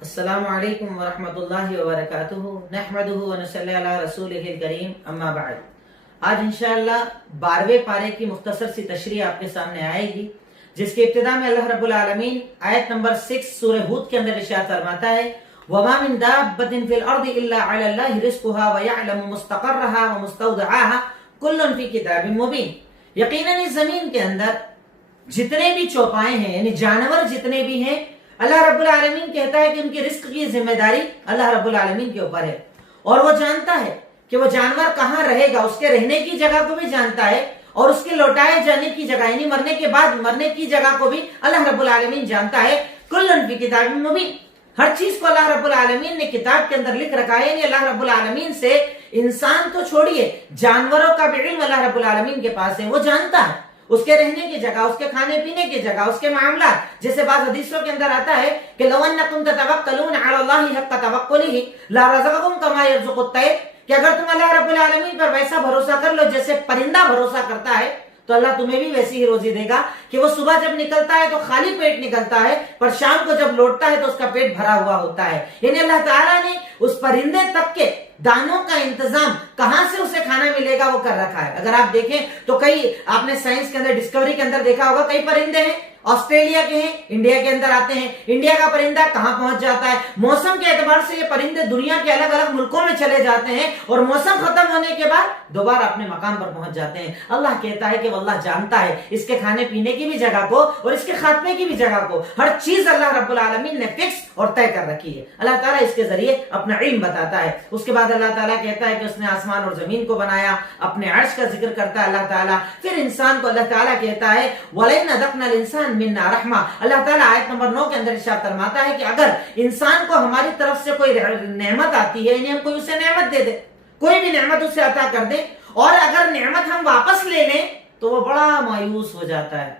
السلام علیکم ورحمۃ اللہ وبرکاتہ نحمدہ ونصلی علی رسولہ الکریم اما بعد۔ آج انشاءاللہ 12ویں پارے کی مختصر سی تشریح آپ کے سامنے آئے گی، جس کی ابتدا میں اللہ رب العالمین آیت نمبر 6 سورہ ہود کے اندر ارشاد فرماتا ہے وَمَا مِن دَابَّةٍ فِي الْأَرْضِ إِلَّا عَلَى اللَّهِ رِزْقُهَا وَيَعْلَمُ مُسْتَقَرَّهَا وَمُسْتَوْدَعَهَا كُلٌّ فِي كِتَابٍ مُبِينٍ۔ یقیناً اس زمین کے اندر جتنے بھی چوپائے ہیں یعنی جانور جتنے بھی ہیں، اللہ رب العالمین کہتا ہے کہ ان کی رزق کی ذمہ داری اللہ رب العالمین کے اوپر ہے، اور وہ جانتا ہے کہ وہ جانور کہاں رہے گا، اس کے رہنے کی جگہ کو بھی جانتا ہے، اور اس کے لوٹائے جانے کی جگہ یعنی مرنے کے بعد مرنے کی جگہ کو بھی اللہ رب العالمین جانتا ہے۔ کلن فی کتاب مبین، ہر چیز کو اللہ رب العالمین نے کتاب کے اندر لکھ رکھا ہے، یعنی اللہ رب العالمین سے انسان تو چھوڑیے، جانوروں کا بھی علم اللہ رب العالمین کے پاس ہے، وہ جانتا ہے اس کے رہنے کی جگہ، اس کے کھانے پینے کی جگہ، اس کے معاملات۔ جیسے بعض حدیثوں کے اندر آتا ہے کہ لو انکم تتوکلون علی اللہ حق توکلہ لرزقکم کما یرزق الطیر، کہ اگر تم اللہ رب العالمین پر ویسا بھروسہ کر لو جیسے پرندہ بھروسہ کرتا ہے تو اللہ تمہیں بھی ویسی ہی روزی دے گا، کہ وہ صبح جب نکلتا ہے تو خالی پیٹ نکلتا ہے، پر شام کو جب لوٹتا ہے تو اس کا پیٹ بھرا ہوا ہوتا ہے۔ یعنی اللہ تعالیٰ نے اس پرندے تک کے دانوں کا انتظام کہاں سے اسے کھانا ملے گا وہ کر رکھا ہے۔ اگر آپ دیکھیں تو کئی، آپ نے سائنس کے اندر ڈسکوری کے اندر دیکھا ہوگا، کئی پرندے ہیں آسٹریلیا کے ہیں، انڈیا کے اندر آتے ہیں، انڈیا کا پرندہ کہاں پہنچ جاتا ہے، موسم کے اعتبار سے یہ پرندے دنیا کے الگ الگ ملکوں میں چلے جاتے ہیں، اور موسم ختم ہونے کے بعد دوبارہ اپنے مقام پر پہنچ جاتے ہیں۔ اللہ کہتا ہے کہ واللہ جانتا ہے اس کے کھانے پینے کی بھی جگہ کو اور اس کے خاتمے کی بھی جگہ کو، ہر چیز اللہ رب العالمین نے فکس اور طے کر رکھی ہے۔ اللہ تعالیٰ اس کے ذریعے اپنا علم بتاتا ہے۔ اس کے بعد اللہ تعالیٰ کہتا ہے کہ اس نے آسمان اور زمین کو بنایا، اپنے عرش کا ذکر کرتا ہے اللہ تعالیٰ۔ پھر انسان کو اللہ تعالیٰ کہتا ہے وَلَئِنْ أَذَقْنَا الْإِنسَانَ مِنَّا رَحْمَةً، اللہ تعالیٰ آیت نمبر 9 کے اندر ارشاد فرماتا ہے کہ اگر انسان کو ہماری طرف سے کوئی نعمت آتی ہے، یعنی ہم کوئی اسے نعمت دے دے، کوئی بھی نعمت اسے عطا کر دے، اور اگر نعمت ہم واپس لے لیں تو وہ بڑا مایوس ہو جاتا ہے،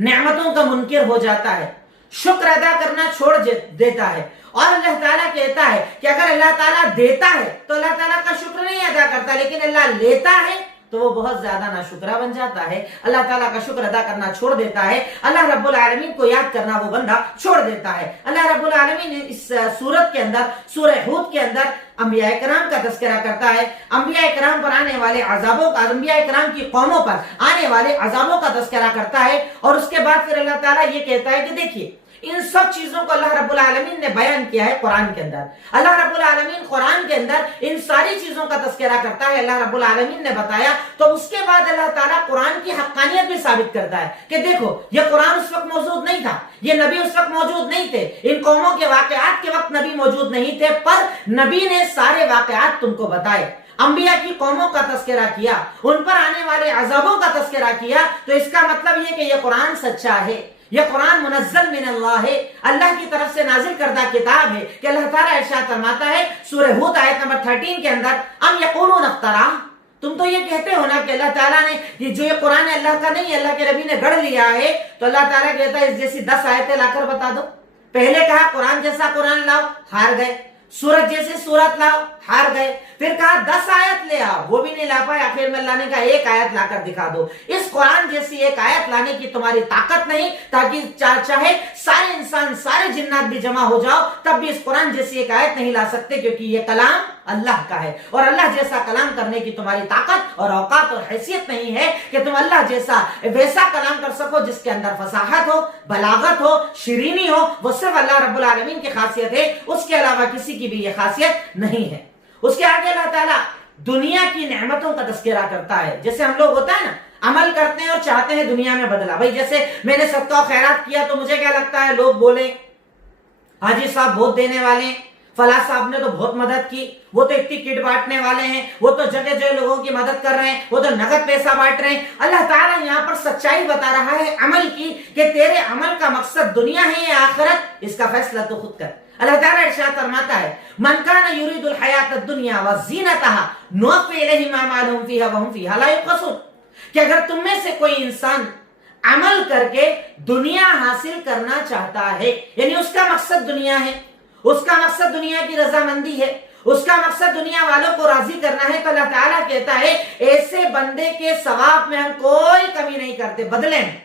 نعمتوں کا منکر ہو جاتا ہے، شکر ادا کرنا چھوڑ دیتا ہے۔ اور اللہ تعالیٰ کہتا ہے کہ اگر اللہ تعالیٰ دیتا ہے تو اللہ تعالیٰ کا شکر نہیں ادا کرتا، لیکن اللہ لیتا ہے تو وہ بہت زیادہ ناشکرا بن جاتا ہے، اللہ تعالیٰ کا شکر ادا کرنا چھوڑ دیتا ہے، اللہ رب العالمین کو یاد کرنا وہ بندہ چھوڑ دیتا ہے۔ اللہ رب العالمین نے اس سورت کے اندر، سورہ ہود کے اندر انبیاء کرام کا تذکرہ کرتا ہے، انبیاء کرام پر آنے والے عذابوں کا، انبیاء کرام کی قوموں پر آنے والے عذابوں کا تذکرہ کرتا ہے، اور اس کے بعد پھر اللہ تعالیٰ یہ کہتا ہے کہ دیکھیے ان سب چیزوں کو اللہ رب العالمین نے بیان کیا ہے قرآن کے اندر۔ اللہ رب العالمین قرآن کے اندر ان ساری چیزوں کا تذکرہ کرتا ہے، اللہ رب العالمین نے بتایا، تو اس کے بعد اللہ تعالیٰ قرآن کی حقانیت بھی ثابت کرتا ہے کہ دیکھو یہ قرآن اس وقت موجود نہیں تھا، یہ نبی اس وقت موجود نہیں تھے، ان قوموں کے واقعات کے وقت نبی موجود نہیں تھے، پر نبی نے سارے واقعات تم کو بتائے، انبیاء کی قوموں کا تذکرہ کیا، ان پر آنے والے عذابوں کا تذکرہ کیا، تو اس کا مطلب یہ کہ یہ قرآن سچا ہے، یہ قرآن منزل من اللہ ہے، اللہ کی طرف سے نازل کردہ کتاب ہے۔ کہ اللہ تعالیٰ ارشاد فرماتا ہے سورہ ہود آیت نمبر 13 کے اندر ام یقولون افترا، تم تو یہ کہتے ہو نا کہ اللہ تعالیٰ نے جو یہ قرآن اللہ کا نہیں ہے، اللہ کے نبی نے گڑھ لیا ہے، تو اللہ تعالیٰ کہتا ہے اس جیسی 10 آیتیں لا کر بتا دو۔ پہلے کہا قرآن جیسا قرآن لاؤ، ہار گئے، سورت جیسے سورت لاؤ، ہار گئے، پھر کہا 10 آیت لے آؤ، وہ بھی نہیں لا پائے، آخر میں اللہ نے کہا 1 آیت لا کر دکھا دو۔ اس قرآن جیسی 1 آیت لانے کی تمہاری طاقت نہیں، تاکہ چاہے سارے انسان سارے جنات بھی جمع ہو جاؤ تب بھی اس قرآن جیسی 1 آیت نہیں لا سکتے، کیونکہ یہ کلام اللہ کا ہے، اور اللہ جیسا کلام کرنے کی تمہاری طاقت اور اوقات اور حیثیت نہیں ہے کہ تم اللہ جیسا ویسا کلام کر سکو جس کے اندر فصاحت ہو، بلاغت ہو، شیرینی ہو۔ وہ صرف اللہ رب العالمین کی خاصیت ہے، اس کے علاوہ کسی کی بھی یہ خاصیت نہیں ہے۔ اس کے آگے اللہ تعالیٰ دنیا کی نعمتوں کا تذکرہ کرتا ہے، جیسے ہم لوگ ہوتا ہے نا، عمل کرتے ہیں اور چاہتے ہیں دنیا میں بدلا، بھائی جیسے میں نے صدقہ و خیرات کیا تو مجھے کیا لگتا ہے لوگ بولیں حاجی صاحب بہت دینے والے ہیں، فلاں صاحب نے تو بہت مدد کی، وہ تو اتنی کٹ بانٹنے والے ہیں، وہ تو جگہ جگہ لوگوں کی مدد کر رہے ہیں، وہ تو نقد پیسہ بانٹ رہے ہیں۔ اللہ تعالیٰ یہاں پر سچائی بتا رہا ہے عمل کی، کہ تیرے عمل کا مقصد دنیا ہے یا آخرت، اس کا فیصلہ تو خود کر۔ اللہ تعالیٰ ارشاد فرماتا ہے من کان یرید الحیات الدنیا وزینتها نوفی الیہم اعمالہم فیہا وہم فیہا لا یبخسون، کہ اگر تم میں سے کوئی انسان عمل کر کے دنیا حاصل کرنا چاہتا ہے، یعنی اس کا مقصد دنیا ہے، اس کا مقصد دنیا کی رضامندی ہے، اس کا مقصد دنیا والوں کو راضی کرنا ہے، تو اللہ تعالیٰ کہتا ہے ایسے بندے کے ثواب میں ہم کوئی کمی نہیں کرتے، بدلے میں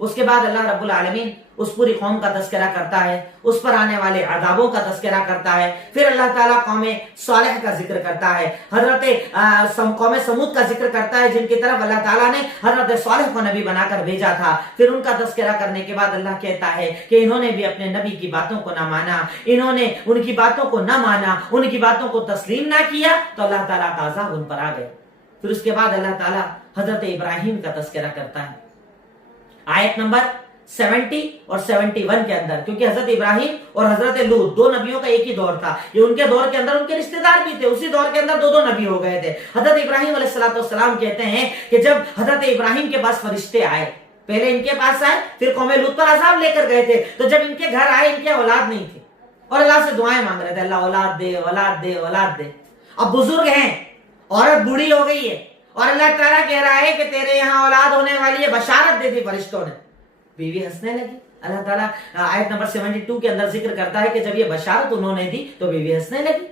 اس کے بعد اللہ رب العالمین اس پوری قوم کا تذکرہ کرتا ہے، اس پر آنے والے عذابوں کا تذکرہ کرتا ہے. پھر اللہ تعالیٰ قوم صالح کا ذکر کرتا ہے، حضرت قوم سمود کا ذکر کرتا ہے جن کی طرف اللہ تعالیٰ نے حضرت صالح کو نبی بنا کر بھیجا تھا. پھر ان کا تذکرہ کرنے کے بعد اللہ کہتا ہے کہ انہوں نے بھی اپنے نبی کی باتوں کو نہ مانا، انہوں نے ان کی باتوں کو نہ مانا، ان کی باتوں کو تسلیم نہ کیا تو اللہ تعالیٰ کا عذاب ان پر آ گئے. پھر اس کے بعد اللہ تعالیٰ حضرت ابراہیم کا تذکرہ کرتا ہے آیت نمبر 70 اور 71 کے اندر، کیونکہ حضرت ابراہیم اور حضرت لوط دو نبیوں کا ایک ہی دور تھا. یہ ان کے دور کے اندر ان کے رشتہ دار بھی تھے، اسی دور کے اندر دو نبی ہو گئے تھے. حضرت ابراہیم علیہ السلام کہتے ہیں کہ جب حضرت ابراہیم کے پاس فرشتے آئے، پہلے ان کے پاس آئے، پھر قوم لوط پر عذاب لے کر گئے تھے، تو جب ان کے گھر آئے ان کے اولاد نہیں تھی اور اللہ سے دعائیں مانگ رہے تھے، اللہ اولاد دے اولاد دے اولاد دے. اب بزرگ ہیں، عورت بوڑھی ہو گئی ہے اور اللہ تعالیٰ کہہ رہا ہے کہ تیرے یہاں اولاد ہونے والی ہے، بشارت دے دی فرشتوں نے. بیوی ہنسنے لگی. اللہ تعالیٰ آیت نمبر 72 کے اندر ذکر کرتا ہے کہ جب یہ بشارت انہوں نے دی تو بیوی ہنسنے لگی.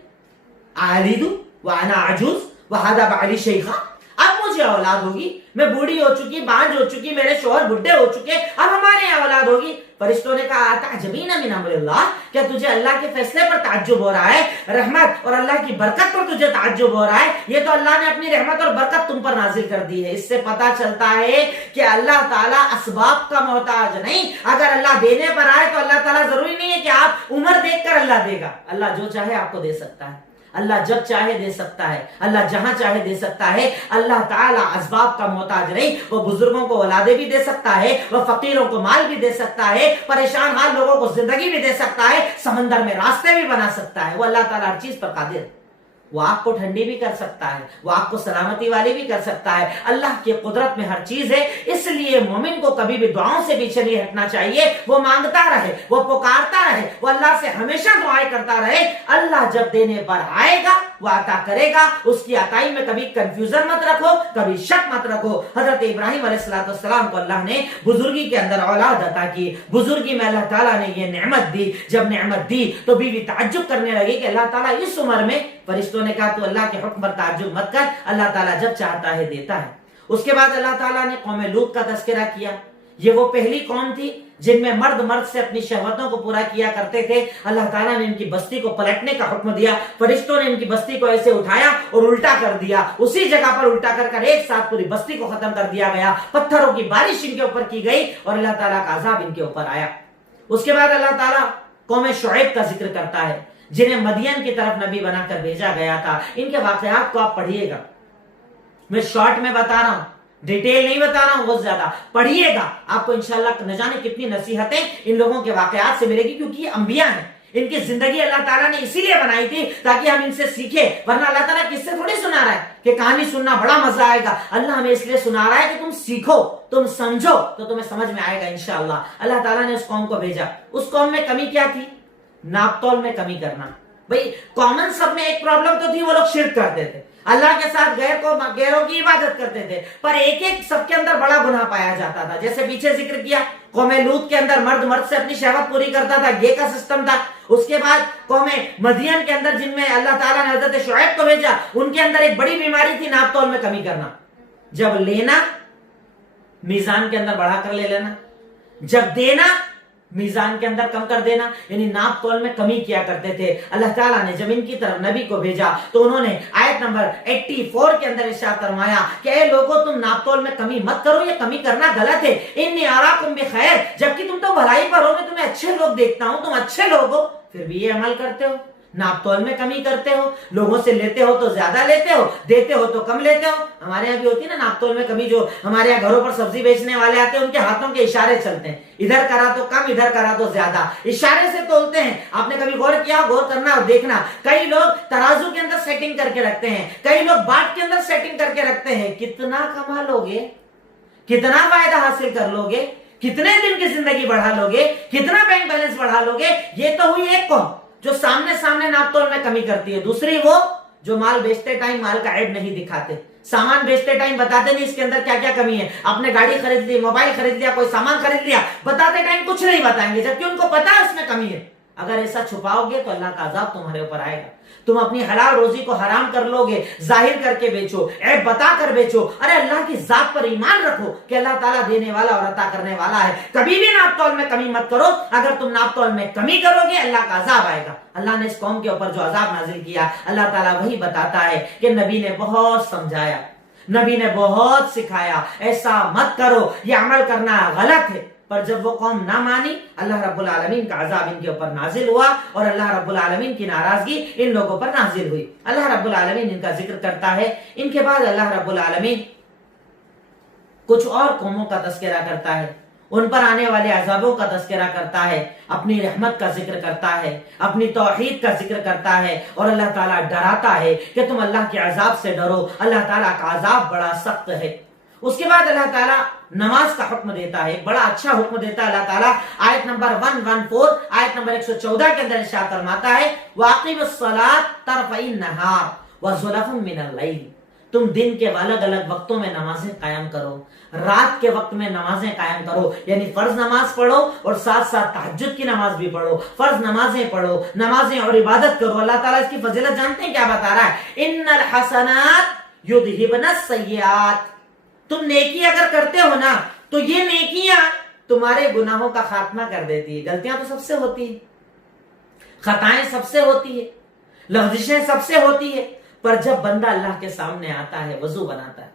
اعلیدو وانا عجوز وہذا بعلی شیخا، اب مجھے اولاد ہوگی، میں بوڑھی ہو چکی، بانجھ ہو چکی، میرے شوہر بڈھے ہو چکے، اب ہمارے یہاں اولاد ہوگی. فرشتوں نے کہا تعجبین من امر اللہ، کیا تجھے اللہ کے فیصلے پر تعجب ہو رہا ہے؟ رحمت اور اللہ کی برکت پر تجھے تعجب ہو رہا ہے؟ یہ تو اللہ نے اپنی رحمت اور برکت تم پر نازل کر دی ہے. اس سے پتا چلتا ہے کہ اللہ تعالیٰ اسباب کا محتاج نہیں. اگر اللہ دینے پر آئے تو اللہ تعالیٰ ضروری نہیں ہے کہ آپ عمر دیکھ کر اللہ دے گا. اللہ جو چاہے آپ کو دے سکتا ہے، اللہ جب چاہے دے سکتا ہے، اللہ جہاں چاہے دے سکتا ہے. اللہ تعالیٰ اسباب کا محتاج نہیں. وہ بزرگوں کو اولادیں بھی دے سکتا ہے، وہ فقیروں کو مال بھی دے سکتا ہے، پریشان حال لوگوں کو زندگی بھی دے سکتا ہے، سمندر میں راستے بھی بنا سکتا ہے. وہ اللہ تعالیٰ ہر چیز پر قادر ہے. وہ آپ کو ٹھنڈی بھی کر سکتا ہے، وہ آپ کو سلامتی والی بھی کر سکتا ہے. اللہ کی قدرت میں ہر چیز ہے. اس لیے مومن کو کبھی بھی دعاؤں سے پیچھے نہیں ہٹنا چاہیے. وہ مانگتا رہے، وہ پکارتا رہے، وہ اللہ سے ہمیشہ دعائیں کرتا رہے. اللہ جب دینے پر آئے گا وہ عطا کرے گا. اس کی عطائی میں کبھی کنفیوژن مت رکھو، کبھی شک مت رکھو. حضرت ابراہیم علیہ السلام کو اللہ نے بزرگی کے اندر اولاد عطا کی. بزرگی میں اللہ تعالیٰ نے یہ نعمت دی. جب نعمت دی تو بیوی تعجب کرنے لگی کہ اللہ تعالیٰ اس عمر میں، فرشتوں نے کہا تو اللہ کے حکم پر تعجب مت کر، اللہ تعالیٰ جب چاہتا ہے دیتا ہے. اس کے بعد اللہ تعالیٰ نے قوم لوط کا تذکرہ کیا. یہ وہ پہلی قوم تھی جن میں مرد سے اپنی شہوتوں کو پورا کیا کرتے تھے. اللہ تعالیٰ نے ان کی بستی کو پلٹنے کا حکم دیا. فرشتوں نے ان کی بستی کو ایسے اٹھایا اور الٹا کر دیا. اسی جگہ پر الٹا کر ایک ساتھ پوری بستی کو ختم کر دیا گیا. پتھروں کی بارش ان کے اوپر کی گئی اور اللہ تعالیٰ کا عذاب ان کے اوپر آیا. اس کے بعد اللہ تعالیٰ قوم شعیب کا ذکر کرتا ہے جنہیں مدین کی طرف نبی بنا کر بھیجا گیا تھا. ان کے واقعات کو آپ پڑھیے گا. میں شارٹ میں بتا رہا ہوں، ڈیٹیل نہیں بتا رہا ہوں، بہت زیادہ پڑھیے گا. آپ کو انشاءاللہ نہ جانے کتنی نصیحتیں ان لوگوں کے واقعات سے ملے گی، کیونکہ یہ انبیاء ہیں. ان کی زندگی اللہ تعالیٰ نے اسی لیے بنائی تھی تاکہ ہم ان سے سیکھیں. ورنہ اللہ تعالیٰ کس سے تھوڑی سنا رہا ہے کہ کہانی سننا بڑا مزہ آئے گا. اللہ ہمیں اس لیے سنا رہا ہے کہ تم سیکھو، تم سمجھو تو تمہیں سمجھ میں آئے گا انشاءاللہ. اللہ تعالیٰ نے اس قوم کو بھیجا. اس قوم میں کمی کیا تھی؟ ناپ تول میں کمی کرنا. بھئی کامن سب میں ایک پرابلم تو تھی، وہ لوگ شرک کرتے تھے، اللہ کے ساتھ غیروں کی عبادت کرتے تھے. پر ایک سب کے اندر بڑا گناہ پایا جاتا تھا. جیسے پیچھے ذکر کیا قوم لوط کے اندر مرد سے اپنی شہوت پوری کرتا تھا، یہ کا سسٹم تھا. اس کے بعد قوم مدین کے اندر جن میں اللہ تعالیٰ نے حضرت شعیب کو بھیجا، ان کے اندر ایک بڑی بیماری تھی ناپ تول میں کمی کرنا. جب لینا میزان کے اندر بڑھا کر لے لینا، جب دینا میزان کے اندر کم کر دینا، یعنی ناپ تول میں کمی کیا کرتے تھے. اللہ تعالیٰ نے جب ان کی طرف نبی کو بھیجا تو انہوں نے آیت نمبر 84 کے اندر ارشاد فرمایا کہ اے لوگو تم ناپ تول میں کمی مت کرو، یہ کمی کرنا غلط ہے. انی اراکم بخیر، جبکہ تم تو بھلائی پر ہو، میں تمہیں اچھے لوگ دیکھتا ہوں، تم اچھے لوگ ہو، پھر بھی یہ عمل کرتے ہو. ناپ تول میں کمی کرتے ہو، لوگوں سے لیتے ہو تو زیادہ لیتے ہو، دیتے ہو تو کم لیتے ہو. ہمارے یہاں بھی ہوتی ہے نا ناپ تول میں کمی. جو ہمارے یہاں گھروں پر سبزی بیچنے والے آتے ہیں ان کے ہاتھوں کے اشارے چلتے ہیں، ادھر کرا تو کم، ادھر کرا تو زیادہ، اشارے سے تولتے ہیں. آپ نے کبھی غور کیا؟ غور کرنا اور دیکھنا. کئی لوگ ترازو کے اندر سیٹنگ کر کے رکھتے ہیں، کئی لوگ باٹ کے اندر سیٹنگ کر کے رکھتے ہیں. کتنا کما لوگے، کتنا فائدہ حاصل کر لوگے، کتنے دن کی زندگی بڑھا لوگے، کتنا بینک بیلنس بڑھا لوگے. یہ تو ہوئی ایک قوم جو سامنے ناپ تول میں کمی کرتی ہے. دوسری وہ جو مال بیچتے ٹائم مال کا عیب نہیں دکھاتے، سامان بیچتے ٹائم بتاتے نہیں اس کے اندر کیا کیا کمی ہے. آپ نے گاڑی خرید لی، موبائل خرید لیا، کوئی سامان خرید لیا، بتاتے ٹائم کچھ نہیں بتائیں گے، جبکہ ان کو پتا ہے اس میں کمی ہے. اگر ایسا چھپاؤ گے تو اللہ کا عذاب تمہارے اوپر آئے گا. تم اپنی حلال روزی کو حرام کر لو گے, ظاہر کر کے بیچو, عیب بتا کر بیچو. ارے اللہ کی ذات پر ایمان رکھو کہ اللہ تعالیٰ دینے والا اور عطا کرنے والا ہے. کبھی بھی ناپ تول میں کمی مت کرو. اگر تم ناپ تول میں کمی کرو گے اللہ کا عذاب آئے گا. اللہ نے اس قوم کے اوپر جو عذاب نازل کیا, اللہ تعالیٰ وہی بتاتا ہے کہ نبی نے بہت سمجھایا, نبی نے بہت سکھایا, ایسا مت کرو, یہ عمل کرنا غلط ہے. پر جب وہ قوم نہ مانی, اللہ رب العالمین کا عذاب ان کے اوپر نازل ہوا اور اللہ رب العالمین کی ناراضگی ان لوگوں پر نازل ہوئی. اللہ رب العالمین ان کا ذکر کرتا ہے. ان کے بعد اللہ رب العالمین کچھ اور قوموں کا تذکرہ کرتا ہے, ان پر آنے والے عذابوں کا تذکرہ کرتا ہے, اپنی رحمت کا ذکر کرتا ہے, اپنی توحید کا ذکر کرتا ہے, اور اللہ تعالیٰ ڈراتا ہے کہ تم اللہ کے عذاب سے ڈرو, اللہ تعالیٰ کا عذاب بڑا سخت ہے. اس کے بعد اللہ تعالیٰ نماز کا حکم دیتا ہے, بڑا اچھا حکم دیتا ہے اللہ تعالیٰ. آیت نمبر 114, آیت نمبر 114 کے اندر ارشاد فرماتا ہے وَأَقِمِ الصَّلَاةَ طَرَفَيِ النَّهَارِ وَزُلَفًا مِّنَ اللَّيْلِ. تم دن کے الگ الگ وقتوں میں نمازیں قائم کرو, رات کے وقت میں نمازیں قائم کرو, یعنی فرض نماز پڑھو اور ساتھ ساتھ تہجد کی نماز بھی پڑھو. فرض نمازیں پڑھو, نمازیں اور عبادت کرو. اللہ تعالیٰ اس کی فضیلت جانتے ہیں کیا بتا رہا ہے؟ ان الحسنات یذہبن السیئات. تم نیکی اگر کرتے ہو نا تو یہ نیکیاں تمہارے گناہوں کا خاتمہ کر دیتی ہے. غلطیاں تو سب سے ہوتی ہے, خطائیں سب سے ہوتی ہے, لغزشیں سب سے ہوتی ہے, پر جب بندہ اللہ کے سامنے آتا ہے, وضو بناتا ہے,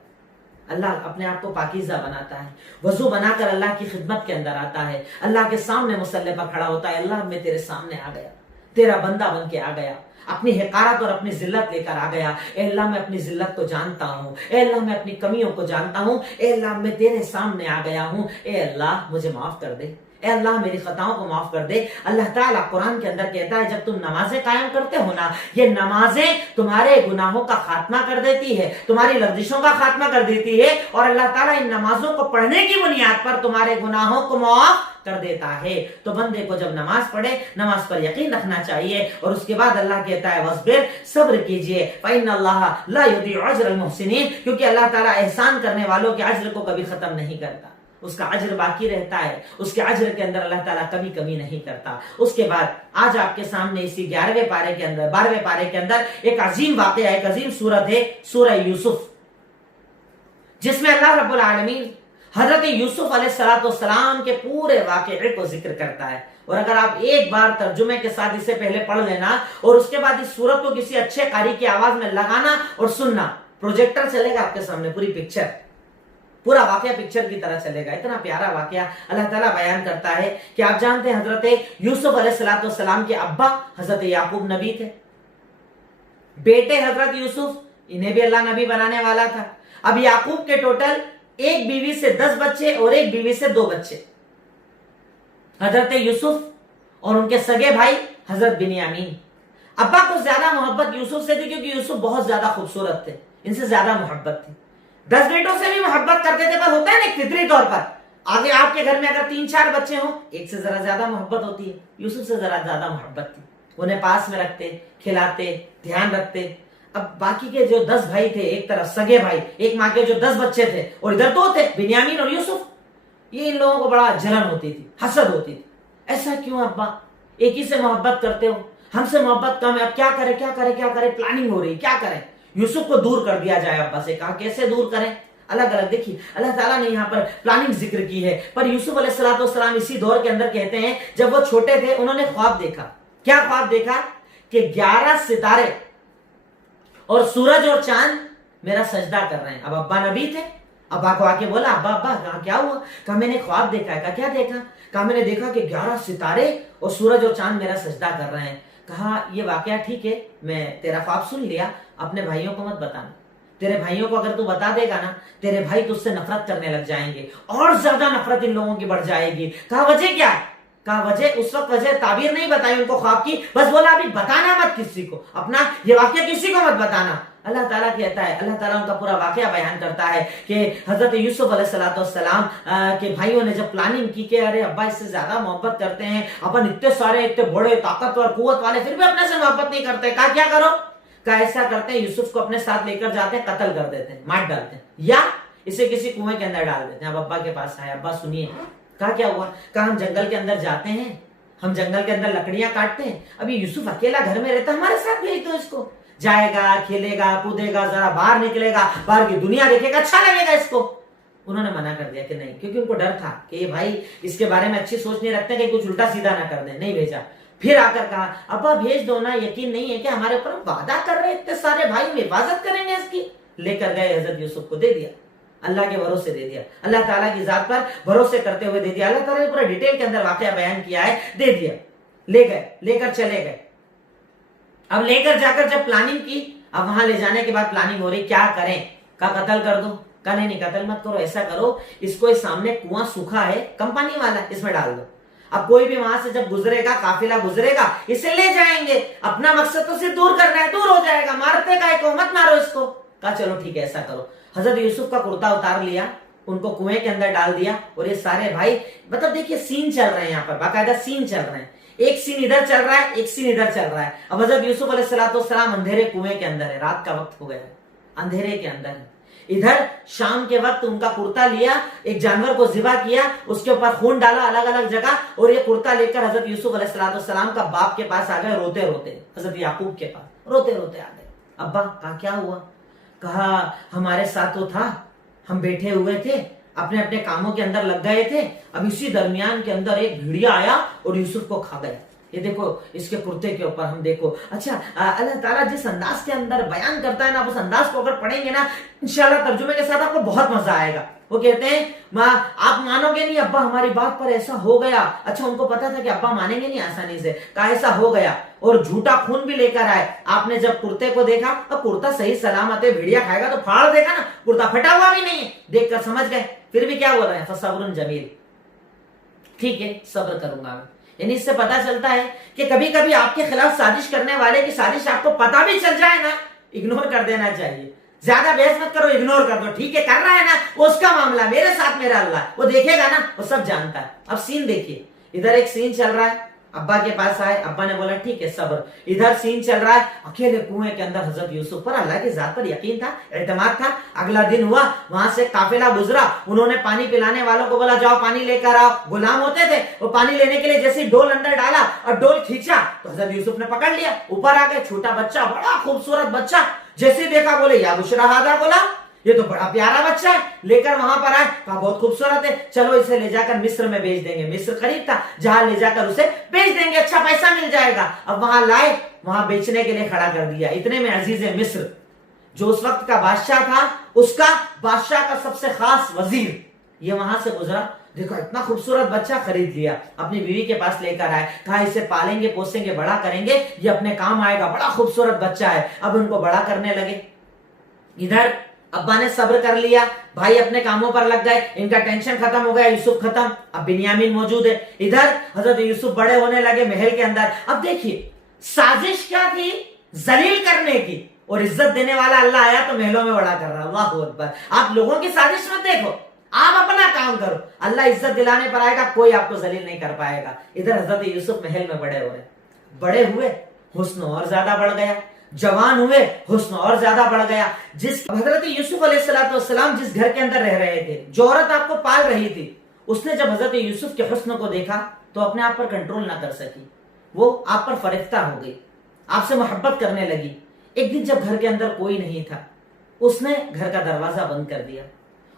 اللہ اپنے آپ کو پاکیزہ بناتا ہے, وضو بنا کر اللہ کی خدمت کے اندر آتا ہے, اللہ کے سامنے مصلی پر کھڑا ہوتا ہے, اللہ میں تیرے سامنے آ گیا, تیرا بندہ بن کے آ گیا, اپنی حقارت اور اپنی ذلت لے کر آ گیا. اے اللہ میں اپنی ذلت کو جانتا ہوں, اے اللہ میں اپنی کمیوں کو جانتا ہوں, اے اللہ میں تیرے سامنے آ گیا ہوں, اے اللہ مجھے معاف کر دے, اے اللہ میری خطاؤں کو معاف کر دے. اللہ تعالیٰ قرآن کے اندر کہتا ہے جب تم نمازیں قائم کرتے ہو نا, یہ نمازیں تمہارے گناہوں کا خاتمہ کر دیتی ہے, تمہاری لغزشوں کا خاتمہ کر دیتی ہے, اور اللہ تعالیٰ ان نمازوں کو پڑھنے کی بنیاد پر تمہارے گناہوں کو معاف کر دیتا ہے. تو بندے کو جب نماز پڑھے, نماز پر یقین رکھنا چاہیے. اور اس کے بعد اللہ کہتا ہے وَاصْبِرْ, صبر کیجئے, فَإِنَّ اللَّهَ لَا يُضِيعُ أَجْرَ الْمُحْسِنِينَ, کیونکہ اللہ تعالیٰ احسان کرنے والوں کے اجر کو کبھی ختم نہیں کرتا, اس کا اجر باقی رہتا ہے, اس کے اجر کے اندر اللہ تعالیٰ کبھی کمی نہیں کرتا. اس کے بعد آج آپ کے سامنے اسی 11ویں پارے کے اندر 12ویں پارے کے اندر ایک عظیم واقعہ, ایک عظیم سورت ہے سورہ یوسف, جس میں اللہ رب العالمین حضرت یوسف علیہ السلام کے پورے واقعے کو ذکر کرتا ہے. اور اگر آپ ایک بار ترجمے کے ساتھ اسے پہلے پڑھ لینا اور اس کے بعد اس سورت کو کسی اچھے قاری کی آواز میں لگانا اور سننا, پروجیکٹر چلے گا آپ کے سامنے, پوری پکچر, پورا واقعہ پکچر کی طرح چلے گا. اتنا پیارا واقعہ اللہ تعالیٰ بیان کرتا ہے کہ آپ جانتے ہیں حضرت یوسف علیہ السلام کے ابا حضرت یعقوب نبی تھے, بیٹے حضرت یوسف, انہیں بھی اللہ نبی بنانے والا تھا. اب یعقوب کے ٹوٹل ایک بیوی سے 10 بچے اور ایک بیوی سے 2 بچے. حضرت یوسف اور ان کے سگے بھائی حضرت بنیامین. ابا کو زیادہ محبت یوسف سے تھی کیونکہ یوسف بہت زیادہ خوبصورت تھے, ان سے زیادہ محبت تھی. 10 بیٹوں سے بھی محبت کرتے تھے, پر ہوتا ہے نا فطری طور پر, آگے آپ کے گھر میں اگر 3-4 بچے ہوں, ایک سے ذرا زیادہ محبت ہوتی ہے. یوسف سے ذرا زیادہ محبت تھی, انہیں پاس میں رکھتے, کھلاتے, دھیان رکھتے. اب باقی کے جو 10 بھائی تھے, ایک طرف سگے بھائی, ایک ماں کے جو 10 بچے تھے, اور ادھر 2 تھے بنیامین اور یوسف, یہ ان لوگوں کو بڑا جلن ہوتی تھی, حسد ہوتی تھی. ایسا کیوں ابا, ایک ہی سے محبت کرتے ہو, ہم سے محبت کم ہے, اب کیا کرے کیا کرے کیا کرے, پلاننگ ہو رہی, کیا کریں. یوسف کو دور کر دیا جائے. ابا سے کہا کیسے دور کریں, الگ الگ. دیکھیے اللہ تعالیٰ نے یہاں پر پلاننگ ذکر کی ہے. پر یوسف علیہ السلام اسی دور کے اندر کہتے ہیں جب وہ چھوٹے تھے انہوں نے خواب دیکھا. کیا خواب دیکھا کہ 11 ستارے اور سورج اور چاند میرا سجدہ کر رہے ہیں. اب ابا نبی تھے, ابا کو آ کے بولا ابا کہا کیا ہوا, کہا میں نے خواب دیکھا ہے. کہا کیا دیکھا, کہا میں نے دیکھا کہ 11 ستارے اور سورج اور چاند میرا سجدہ کر رہے ہیں. کہا یہ واقعہ ٹھیک ہے, میں تیرا خواب سن لیا, اپنے بھائیوں کو مت بتانا. تیرے بھائیوں کو اگر تو بتا دے گا نا, تیرے بھائی تجھ سے نفرت کرنے لگ جائیں گے, اور زیادہ نفرت ان لوگوں کی بڑھ جائے گی. کہا وجہ کیا, کہا وجہ, اس وقت وجہ تعبیر نہیں بتائی ان کو خواب کی, بس بولا ابھی بتانا مت کسی کو, اپنا یہ واقعہ کسی کو مت بتانا. اللہ تعالیٰ کہتا ہے, اللہ تعالیٰ ان کا پورا واقعہ بیان کرتا ہے کہ حضرت یوسف علیہ السلام کے بھائیوں نے جب پلاننگ کی کہ ارے ابا اس سے زیادہ محبت کرتے ہیں, اپن اتنے سارے اتنے بڑے طاقتور قوت والے پھر بھی اپنے سے محبت نہیں کرتے. کہا کیا کرو, کہا ایسا کرتے ہیں یوسف کو اپنے ساتھ لے کر جاتے ہیں, قتل کر دیتے ہیں, مار ڈالتے ہیں, یا اسے کسی کنویں کے اندر ڈال دیتے ہیں. اب ابا کے پاس آئے, ابا سنیے. کہا کیا ہوا, کہا ہم جنگل کے اندر جاتے ہیں, ہم جنگل کے اندر لکڑیاں کاٹتے ہیں، ابھی یوسف اکیلا گھر میں رہتا، ہمارے ساتھ بھیج دو اس کو، جائے گا، کھیلے گا، کودے گا، ذرا باہر نکلے گا، باہر کی دنیا دیکھے گا، اچھا لگے گا اس کو۔ انہوں نے منع کر دیا کہ نہیں، کیونکہ ان کو ڈر تھا کہ یہ بھائی اس کے بارے میں اچھی سوچ نہیں رکھتے کہ کچھ الٹا سیدھا نہ کر دیں، نہیں بھیجا۔ پھر آ کر کہا ابا بھیج دو نا، یقین نہیں ہے کہ ہمارے اوپر وعدہ کر رہے اتنے سارے بھائی، ہم حفاظت کریں گے اس کی۔ لے کر گئے، حضرت یوسف کو دے دیا، اللہ کے بھروسے دے دیا، اللہ تعالیٰ کی ذات پر بھروسے کرتے ہوئے دے دیا۔ اللہ تعالیٰ نے پورا ڈیٹیل کے اندر واقعہ بیان کیا ہے، دے دیا، لے گئے، لے کر چلے گئے۔ اب لے کر جا کر جب پلاننگ کی، اب وہاں لے جانے کے بعد پلاننگ ہو رہی، کیا کریں؟ کہا قتل کر دو، کہا نہیں قتل مت کرو، ایسا کرو اس کو سامنے کنواں سوکھا ہے کمپنی والا، اس میں ڈال دو، اب کوئی بھی وہاں سے جب گزرے گا، قافلہ گزرے گا، اسے لے جائیں گے، اپنا مقصد تو صرف دور کرنا ہے، دور ہو جائے گا، مارتے کا ایک مت مارو اس کو۔ کہا چلو ٹھیک ہے ایسا کرو۔ حضرت یوسف کا کرتا اتار لیا، ان کو کنویں کے اندر ڈال دیا، اور یہ سارے بھائی، مطلب دیکھیے سین چل رہے ہیں یہاں پر، باقاعدہ سین چل رہے ہیں، ایک سین ادھر چل رہا ہے، ایک سین ادھر چل رہا ہے۔ اب حضرت یوسف علیہ السلام اندھیرے کنویں کے اندر ہے، رات کا وقت ہو گیا ہے، اندھیرے کے اندر ہے۔ ادھر شام کے وقت ان کا کرتا لیا، ایک جانور کو ذبح کیا، اس کے اوپر خون ڈالا الگ الگ جگہ، اور یہ کرتا لے کر حضرت یوسف علیہ السلام کا باپ کے پاس آ گئے، روتے روتے، حضرت یعقوب کے پاس روتے روتے آ گئے۔ ابا، کہا کیا ہوا؟ کہا ہمارے ساتھ تو تھا، ہم بیٹھے ہوئے تھے، اپنے اپنے کاموں کے اندر لگ گئے تھے، اب اسی درمیان کے اندر ایک بھیڑیا آیا اور یوسف کو کھا گیا۔ یہ دیکھو اس کے کرتے کے اوپر ہم دیکھو، اچھا اللہ تعالیٰ جس انداز کے اندر بیان کرتا ہے نا، اس انداز کو اگر پڑھیں گے نا انشاءاللہ ترجمے کے ساتھ آپ کو بہت مزہ آئے گا۔ وہ کہتے ہیں آپ مانو گے نہیں ابا ہماری بات پر ایسا ہو گیا۔ اچھا ان کو پتا تھا کہ ابا مانیں گے نہیں آسانی سے، کہا ایسا ہو گیا، اور جھوٹا خون بھی لے کر آئے۔ آپ نے جب کرتے کو دیکھا، اب کرتا صحیح سلامت ہے، بھیڑیا کھائے گا تو پھاڑ دیکھا نا، کرتا پھٹا ہوا بھی نہیں ہے، دیکھ کر سمجھ گئے۔ پھر بھی کیا بول رہے ہیں؟ فصبر جمیل، ٹھیک ہے صبر کروں گا میں۔ یعنی اس سے پتا چلتا ہے کہ کبھی کبھی آپ کے خلاف سازش کرنے والے کی سازش آپ کو پتا بھی چل جائے نا، اگنور کر دینا چاہیے، زیادہ بحث مت کرو، اگنور کر دو، ٹھیک ہے کر رہا ہے نا وہ اس کا معاملہ، میرے ساتھ میرا اللہ، وہ دیکھے گا نا، وہ سب جانتا ہے۔ اب سین دیکھیے، ادھر ایک سین چل رہا ہے، ابا کے پاس آئے، ابا نے بولا ٹھیک ہے صبر۔ ادھر سین چل رہا ہے اکیلے کنویں کے اندر، حضرت یوسف پر اللہ کی ذات پر یقین تھا، اعتماد تھا۔ اگلا دن ہوا، وہاں سے قافلہ گزرا، انہوں نے پانی پلانے والوں کو بولا جاؤ پانی لے کر آؤ، غلام ہوتے تھے وہ پانی لینے کے لیے جیسے ڈول اندر ڈالا اور ڈول کھینچا تو حضرت یوسف نے پکڑ لیا، اوپر آ گئے، چھوٹا بچہ، بڑا خوبصورت بچہ، جیسے دیکھا بولے یا بشرا ہاذا غلام، یہ تو بڑا پیارا بچہ ہے، لے کر وہاں پر آئے، کہا بہت خوبصورت ہے، چلو اسے لے جا کر مصر میں بیچ دیں گے، مصر قریب تھا جہاں لے جا کر اسے بیچ دیں گے، اچھا پیسہ مل جائے گا۔ اب وہاں لائے، وہاں بیچنے کے لیے کھڑا کر دیا۔ اتنے میں عزیز مصر جو اس وقت کا بادشاہ تھا، اس کا بادشاہ کا سب سے خاص وزیر یہ وہاں سے گزرا، دیکھو اتنا خوبصورت بچہ، خرید لیا، اپنی بیوی کے پاس لے کر آئے، کہا اسے پالیں گے پوسیں گے بڑا کریں گے، یہ اپنے کام آئے گا، بڑا خوبصورت بچہ ہے۔ اب ان کو بڑا کرنے لگے۔ ادھر ابا نے صبر کر لیا، بھائی اپنے کاموں پر لگ گئے، ان کا ٹینشن ختم ہو گیا، یوسف ختم، اب بنیامین موجود ہے۔ ادھر حضرت یوسف بڑے ہونے لگے محل کے اندر۔ اب دیکھیے سازش کیا تھی؟ ذلیل کرنے کی، اور عزت دینے والا اللہ آیا تو محلوں میں بڑا کر رہا، اللہ اکبر۔ آپ لوگوں کی سازش مت دیکھو، آپ اپنا کام کرو، اللہ عزت دلانے پر آئے گا، کوئی آپ کو ذلیل نہیں کر پائے گا۔ ادھر حضرت یوسف محل میں بڑے ہوئے، بڑے ہوئے، حسن اور زیادہ بڑھ گیا، جوان ہوئے، حسن اور زیادہ بڑھ گیا۔ جس حضرت یوسف علیہ السلام جس گھر کے اندر رہ رہے تھے، جو عورت آپ کو پال رہی تھی، اس نے جب حضرت یوسف کے حسن کو دیکھا تو اپنے آپ پر کنٹرول نہ کر سکی، وہ آپ پر فرفتہ ہو گئی، آپ سے محبت کرنے لگی۔ ایک دن جب گھر کے اندر کوئی نہیں تھا، اس نے گھر کا دروازہ بند کر دیا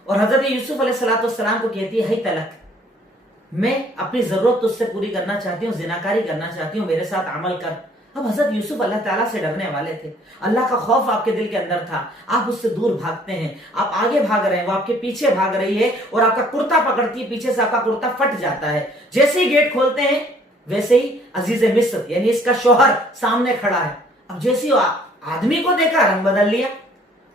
اور حضرت یوسف علیہ السلام کو کہتی ہے، ہی تلک، میں اپنی ضرورت اس سے پوری کرنا چاہتی ہوں، زناکاری کرنا چاہتی ہوں، میرے ساتھ عمل کر۔ اب حضرت یوسف اللہ تعالیٰ سے ڈرنے والے تھے، اللہ کا خوف آپ کے دل کے اندر تھا، آپ اس سے دور بھاگتے ہیں، آپ آگے بھاگ رہے ہیں، وہ آپ کے پیچھے بھاگ رہی ہے اور آپ کا کرتا پکڑتی ہے، پیچھے سے آپ کا کرتا پھٹ جاتا ہے۔ جیسے ہی گیٹ کھولتے ہیں ویسے ہی عزیز مصر یعنی اس کا شوہر سامنے کھڑا ہے۔ اب جیسے آدمی کو دیکھا رنگ بدل لیا،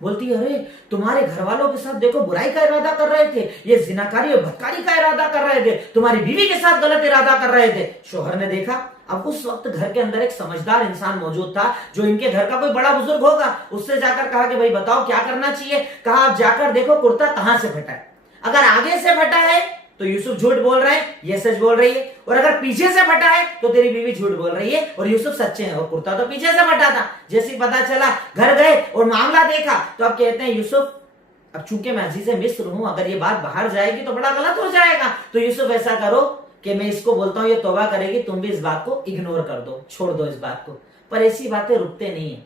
بولتی ہے ارے تمہارے گھر والوں کے ساتھ دیکھو برائی کا ارادہ کر رہے تھے، یہ زناکاری اور بدکاری کا ارادہ کر رہے تھے، تمہاری بیوی کے ساتھ غلط ارادہ کر رہے تھے۔ شوہر نے دیکھا، اب اس وقت گھر کے اندر ایک سمجھدار انسان موجود تھا جو ان کے گھر کا کوئی بڑا بزرگ ہوگا، اس سے جا کر کہا کہ بھائی بتاؤ کیا کرنا چاہیے؟ کہا آپ جا کر دیکھو کرتا کہاں سے پھٹا ہے، اگر آگے سے پھٹا ہے تو یوسف جھوٹ بول رہے ہیں، یہ سچ بول رہی ہے، اور اگر پیچھے سے پھٹا ہے تو تیری بیوی جھوٹ بول رہی ہے اور یوسف سچے ہیں، اور کرتا تو پیچھے سے پھٹا تھا۔ جیسے پتا چلا گھر گئے اور معاملہ دیکھا تو اب کہتے ہیں یوسف اب چونکہ میں عزیز مصر ہوں، اگر یہ بات باہر جائے گی تو بڑا غلط ہو جائے گا، تو یوسف ایسا کرو کہ میں اس کو بولتا ہوں یہ توبہ کرے گی, تم بھی اس بات کو اگنور کر دو, چھوڑ دو اس بات کو. پر ایسی باتیں رکتے نہیں ہیں,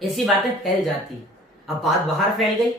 ایسی باتیں پھیل جاتی. اب بات باہر پھیل گئی,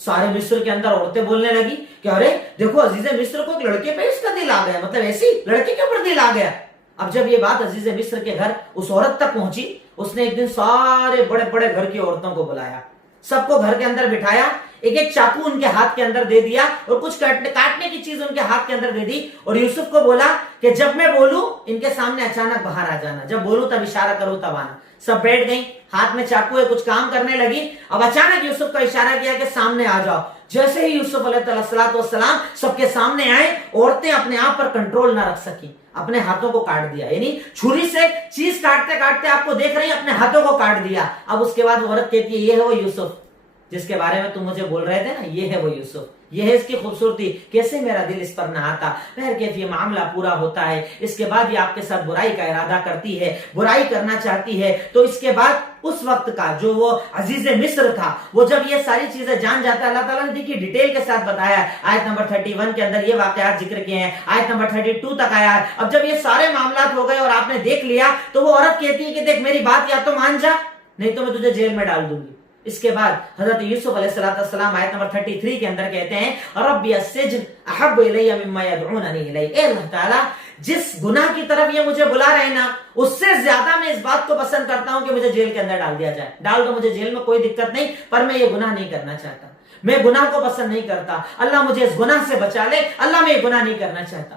سارے مصر کے اندر عورتیں بولنے لگی کہ ارے دیکھو عزیز مصر کو ایک لڑکے پہ اس کا دل آ گیا, مطلب ایسی لڑکے کے اوپر دل آ گیا. اب جب یہ بات عزیز مصر کے گھر اس عورت تک پہنچی, اس نے ایک دن سارے بڑے بڑے گھر کی عورتوں کو بلایا, سب کو گھر کے اندر بٹھایا, ایک ایک چاقو ان کے ہاتھ کے اندر دے دیا اور کچھ کاٹنے کی چیز ان کے ہاتھ کے اندر دے دی, اور یوسف کو بولا کہ جب میں بولوں ان کے سامنے اچانک باہر آ جانا, جب بولوں تب اشارہ کروں تب آنا. سب بیٹھ گئی, ہاتھ میں چاقو ہے, کچھ کام کرنے لگی. اب اچانک یوسف کا اشارہ کیا کہ سامنے آ جاؤ. جیسے ہی یوسف علیہ السلام سب کے سامنے آئے, عورتیں اپنے آپ پر کنٹرول نہ رکھ سکیں, اپنے ہاتھوں کو کاٹ دیا. یعنی چھری سے چیز کاٹتے کاٹتے آپ کو دیکھ رہی, اپنے ہاتھوں کو کاٹ دیا. اب اس کے بعد وہ عورت کہتی ہے یہ ہے وہ یوسف جس کے بارے میں تم مجھے بول رہے تھے نا, یہ ہے وہ یوسف, یہ ہے اس کی خوبصورتی, کیسے میرا دل اس پر نہ آتا. بہرکیف یہ معاملہ پورا ہوتا ہے. اس کے بعد یہ آپ کے ساتھ برائی کا ارادہ کرتی ہے, برائی کرنا چاہتی ہے. تو اس کے بعد اس وقت کا جو وہ عزیز مصر تھا, وہ جب یہ ساری چیزیں جان جاتا ہے, اللہ تعالیٰ نے دیکھیے ڈیٹیل کے ساتھ بتایا ہے. آیت نمبر 31 کے اندر یہ واقعات ذکر کیے ہیں, آیت نمبر 32 تک آیا ہے. اب جب یہ سارے معاملات ہو گئے اور آپ نے دیکھ لیا, تو وہ عورت کہتی ہے کہ دیکھ میری بات یا تو مان جا, نہیں تو میں تجھے جیل میں ڈال دوں گی. اس کے بعد حضرت یوسف علیہ السلام آیت نمبر 33 کے اندر کہتے ہیں ربی السجن احب الی مما یدعوننی الی, اے اللہ تعالیٰ جس گناہ کی طرف یہ مجھے بلا رہے ہیں نا, اس سے زیادہ میں اس بات کو پسند کرتا ہوں کہ مجھے جیل کے اندر ڈال دیا جائے. ڈال دو مجھے جیل میں, کوئی دقت نہیں, پر میں یہ گناہ نہیں کرنا چاہتا, میں گناہ کو پسند نہیں کرتا. اللہ مجھے اس گناہ سے بچا لے, اللہ میں یہ گناہ نہیں کرنا چاہتا.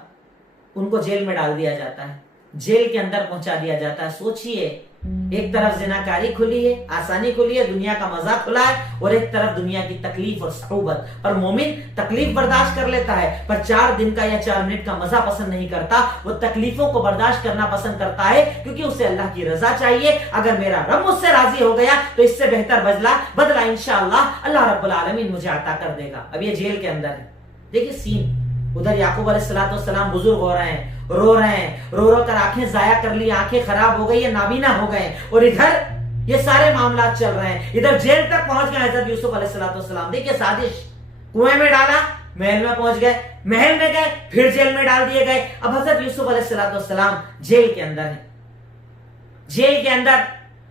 ان کو جیل میں ڈال دیا جاتا ہے, جیل کے اندر پہنچا دیا جاتا ہے. سوچئے, ایک طرف زناکاری کھلی ہے, آسانی کھلی ہے, دنیا کا مزہ کھلا ہے, اور ایک طرف دنیا کی تکلیف اور صعوبت. پر مومن تکلیف برداشت کر لیتا ہے, پر 4 دن کا یا 4 منٹ کا مزہ پسند نہیں کرتا. وہ تکلیفوں کو برداشت کرنا پسند کرتا ہے, کیونکہ اسے اللہ کی رضا چاہیے. اگر میرا رب مجھ سے راضی ہو گیا تو اس سے بہتر بدلہ انشاءاللہ اللہ رب العالمین مجھے عطا کر دے گا. اب یہ جیل کے اندر ہے, دیکھیے سین. ادھر یعقوب علیہ السلام بزرگ ہو رہے ہیں, رو رہے ہیں, رو کر آنکھیں ضائع کر لی, آنکھیں خراب ہو گئی, یہ نابینا ہو گئے, اور ادھر یہ سارے معاملات چل رہے ہیں. ادھر جیل تک پہنچ گئے حضرت یوسف علیہ السلام. دیکھیے سازش, کنویں میں ڈالا, محل میں پہنچ گئے, محل میں گئے, پھر جیل میں ڈال دیے گئے. اب حضرت یوسف علیہ السلام جیل کے اندر ہیں, جیل کے اندر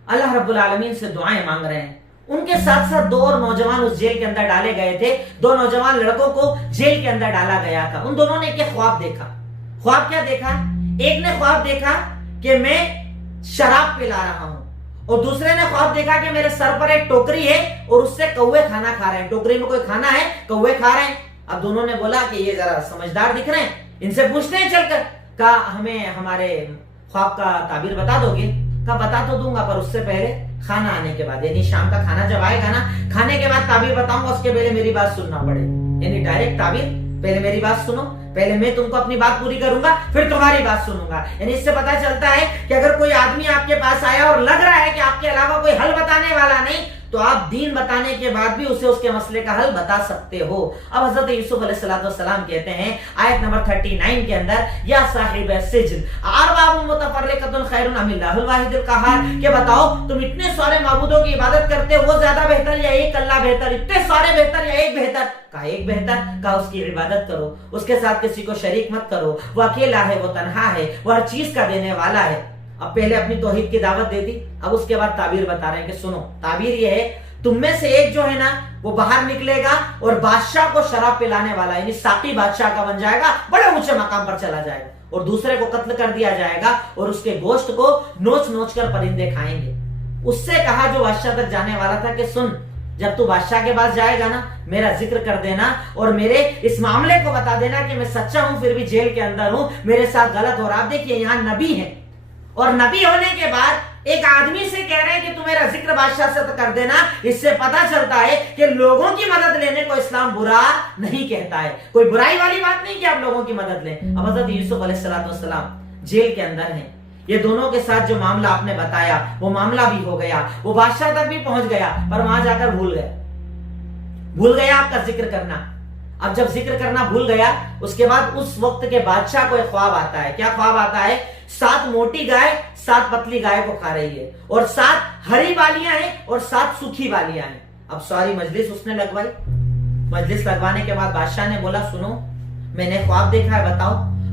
اللہ رب العالمین سے دعائیں مانگ رہے ہیں. ان کے ساتھ ساتھ 2 اور نوجوان اس جیل کے اندر ڈالے گئے تھے. 2 نوجوان لڑکوں کو جیل کے اندر ڈالا گیا تھا. ان دونوں نے ایک خواب دیکھا. خواب کیا دیکھا؟ ایک نے خواب دیکھا کہ میں شراب پلا رہا ہوں, اور دوسرے نے خواب دیکھا کہ میرے سر پر ایک ٹوکری ہے اور اس سے کوے کھانا کھا رہے ہیں. ٹوکری میں کوئی کھانا ہے, کوے کھا رہے ہیں. اب دونوں نے بولا کہ یہ ذرا سمجھدار دکھ رہے ہیں, ان سے پوچھتے ہیں چل کر. کہا ہمیں ہمارے خواب کا تعبیر بتا دو گے؟ کہا بتا تو دوں گا, پر اس سے پہلے کھانا آنے کے بعد, یعنی شام کا کھانا جب آئے گا نا, کھانے کے بعد تعبیر بتاؤں گا, اس کے پہلے میری بات سننا پڑے. یعنی ڈائریکٹ تعبیر, پہلے میری بات سنو, پہلے میں تم کو اپنی بات پوری کروں گا, پھر تمہاری بات سنوں گا. یعنی اس سے پتا چلتا ہے کہ اگر کوئی آدمی آپ کے پاس آیا اور لگ رہا ہے کہ آپ کے علاوہ کوئی حل بتانے والا نہیں, تو آپ دین بتانے کے بعد بھی اسے اس کے مسئلے کا حل بتا سکتے ہو. اب حضرت یوسف علیہ السلام کہتے ہیں آیت نمبر 39 کے اندر, یا صاحب السجن ارباب متفرقۃ خیر ام اللہ الواحد القہار, کہ بتاؤ تم اتنے سارے معبودوں کی عبادت کرتے ہو, وہ زیادہ بہتر یا ایک اللہ بہتر؟ اتنے سارے بہتر یا ایک بہتر؟ کہا ایک بہتر. کہا اس کی عبادت کرو, اس کے ساتھ کسی کو شریک مت کرو, وہ اکیلا ہے, وہ تنہا ہے, وہ ہر چیز کا دینے والا ہے. اب پہلے اپنی توحید کی دعوت دے دی, اب اس کے بعد تعبیر بتا رہے ہیں کہ سنو, تعبیر یہ ہے تم میں سے ایک جو ہے نا وہ باہر نکلے گا اور بادشاہ کو شراب پلانے والا, یعنی ساقی بادشاہ کا بن جائے گا, بڑے اونچے مقام پر چلا جائے گا, اور دوسرے کو قتل کر دیا جائے گا, اور اس کے گوشت کو نوچ نوچ کر پرندے کھائیں گے. اس سے کہا جو بادشاہ تک جانے والا تھا کہ سن, جب تو بادشاہ کے پاس جائے گا نا, میرا ذکر کر دینا اور میرے اس معاملے کو بتا دینا کہ میں سچا ہوں, پھر بھی جیل کے اندر ہوں, میرے ساتھ غلط ہو رہا. آپ دیکھیے یہاں نبی ہے, اور نبی ہونے کے بعد ایک آدمی سے کہہ رہے ہیں کہ تو میرا ذکر بادشاہ سے کر دینا. اس سے پتا چلتا ہے کہ لوگوں کی مدد لینے کو اسلام برا نہیں کہتا ہے, کوئی برائی والی بات نہیں کہ آپ لوگوں کی مدد لیں. اب حضرت یوسف علیہ السلام جیل کے اندر ہیں, یہ دونوں کے ساتھ جو معاملہ آپ نے بتایا وہ معاملہ بھی ہو گیا, وہ بادشاہ تک بھی پہنچ گیا, پر وہاں جا کر بھول گیا آپ کا ذکر کرنا. اب جب ذکر کرنا بھول گیا, اس کے بعد اس وقت کے بادشاہ کو ایک خواب آتا ہے. کیا خواب آتا ہے؟ 7 موٹی گائے 7 پتلی گائے کو کھا رہی ہے, اور 7 ہری بالیاں ہیں اور 7 سوکھی بالیاں ہیں. اب ساری مجلس اس نے لگوائی. مجلس لگوانے کے بعد بادشاہ نے بولا سنو, میں نے خواب دیکھا ہے, بتاؤ.